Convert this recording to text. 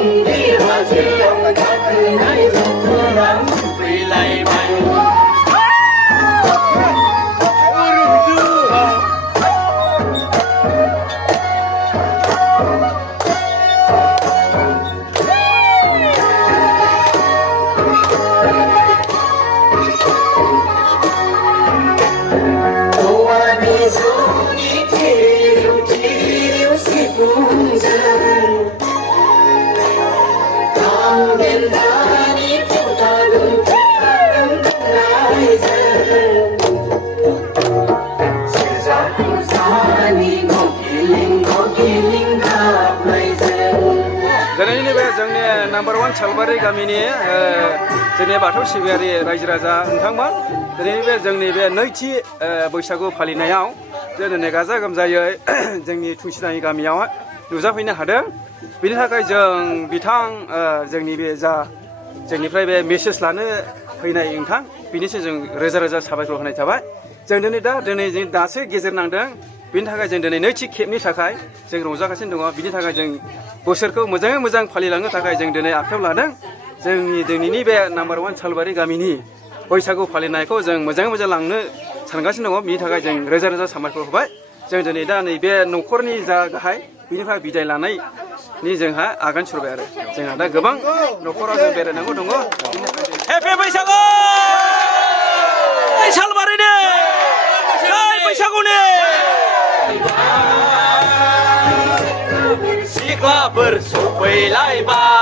फुंनि हाजोआव गाखोनाय जोंफोरा फैलायबाय दिनैनि बे जोंनि नाम्बार 1 सालबारि गामिनि जोंनि बाथौ सिबियारि रायजो राजा नोंथांमोन दिनैनि बे जोंनि बे नैथि बैसागु फालिनायाव दिनै गाजा गोमजायै जोंनि थुंसिनाय गामियाव नुजाफैनो हादों बेनि थाखाय जों बिथां जोंनि बे जा जोंनिफ्राय बे मेसेज लानो फैनाय नोंथां बिनिसिम जों रोजा रोजा साबायखर होनाय थाबाय जों दिनै जों दासो गेजेर नांदों बिनि थाखाय जों दिनै नैथि खेबनि थाखाय जों रंजागासिनो दङ बिनि थाखाय जों बोसोरखौ मोजाङै मोजां फालिलांनो थाखाय जों दिनै आखायाव लादों जोंनि दिनैनि बे नाम्बार 1 सालबारि गामिनि बैसागु फालिनायखौ जों मोजाङै मोजां लांनो सानगासिनो दङ बिनि थाखाय जों रोजा रोजा साबायखर होबाय जों दिनै दा नैबे न'खरनि जा गाहाय बिनिफ्राय बिदाय लानायनि जोंहा आगान सुरबाय आरो जोंहा दा गोबां न'खराव जों बेरायनांगौ दङ हेपि बैसागु सालबारिनि बैसागुनि सिख्लाफोर सफैलायबाय